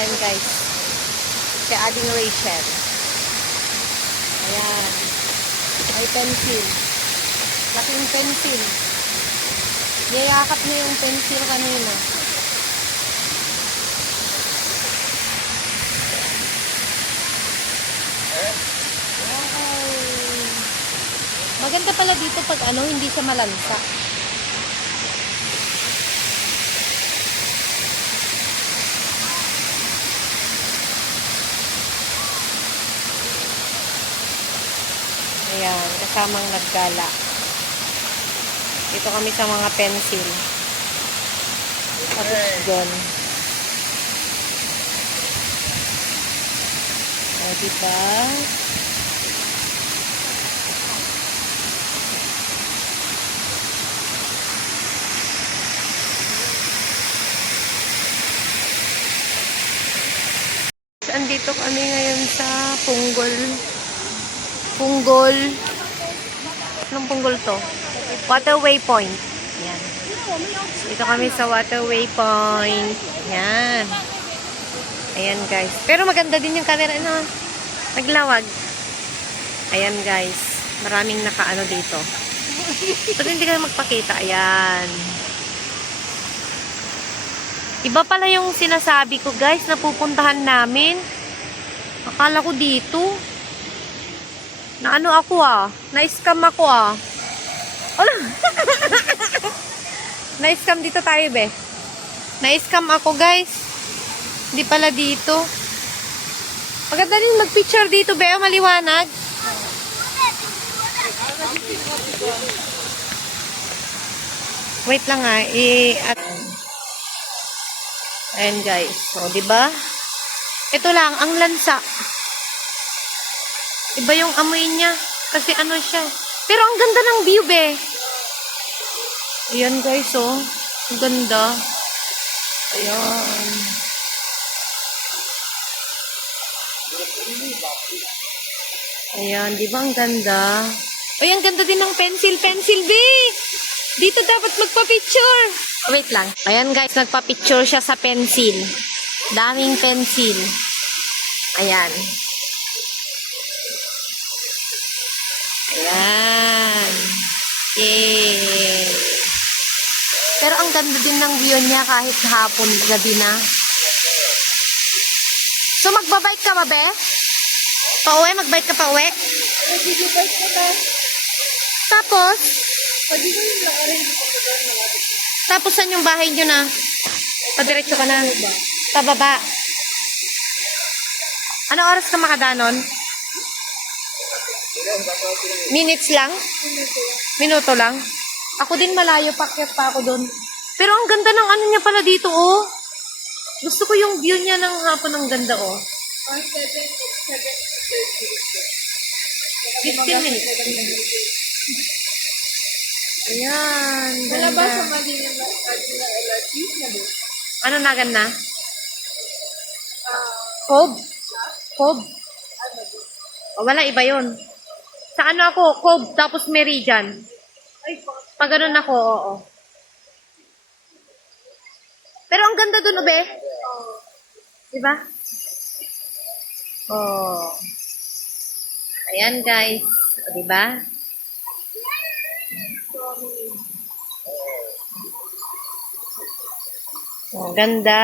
Ayan guys. Si Ading Rachel. Ayan. Ay pencil. Laking pencil. Yayakap na yung pencil kanina. Maganda pala dito pag hindi siya malansa. Ayan, kasamang naggala. Dito kami sa mga pencil. Tapos doon. O, diba? Andito kami ngayon sa Punggol. Anong Punggol to? Waterway Point. Yan. Dito kami sa Waterway Point. Yan. Ayan guys. Pero maganda din yung camera na naglawag. Ayan guys. Maraming nakaano dito. Pero hindi kayo magpakita. Ayan. Iba pala yung sinasabi ko guys na pupuntahan namin. Akala ko dito. Na ano ako Na-scam ako Wala. Na-scam dito tayo be. Na-scam ako guys. Hindi pala dito. Maganda din mag-picture dito be. Maliwanag. Wait lang Ayan guys. So, diba? Ito lang, ang lansa. Iba yung amoy niya. Kasi ano siya. Pero ang ganda ng view, be. Ayan guys, Ang ganda. Ayan. Ayan, di ba ang ganda? Ay, ang ganda din ng pencil, be. Dito dapat magpa-picture. Wait lang. Ayan guys, nagpa-picture siya sa pencil. Daming pencil. Ayan. Ayan. Okay. Pero ang ganda din ng view niya kahit hapon, gabi na. So, magbabike ka ba, be? Pauwi? Magbike ka pauwi? Magbibike ka ba? Tapos? Pwede ko yung lakarin ko Tapos saan yung bahay nyo na? Padiretso ka na. Sa baba. Ano oras ka makadanon? Minutes lang? Minuto lang? Ako din malayo, pakyat pa ako doon. Pero ang ganda ng ano niya pala dito, Gusto ko yung view niya ng hapon, ang ganda, 15 minutes. Ayan, ganda. wala ba sa mali ng LRT? Ano na ganda? Cove? Cove? Wala, iba yun. Sa ano ako, Cove, tapos Meridian. Pag ganun ako, oo. Pero ang ganda dun, ube. Diba? Oh. Ayan, guys. O, diba? Oh, ganda.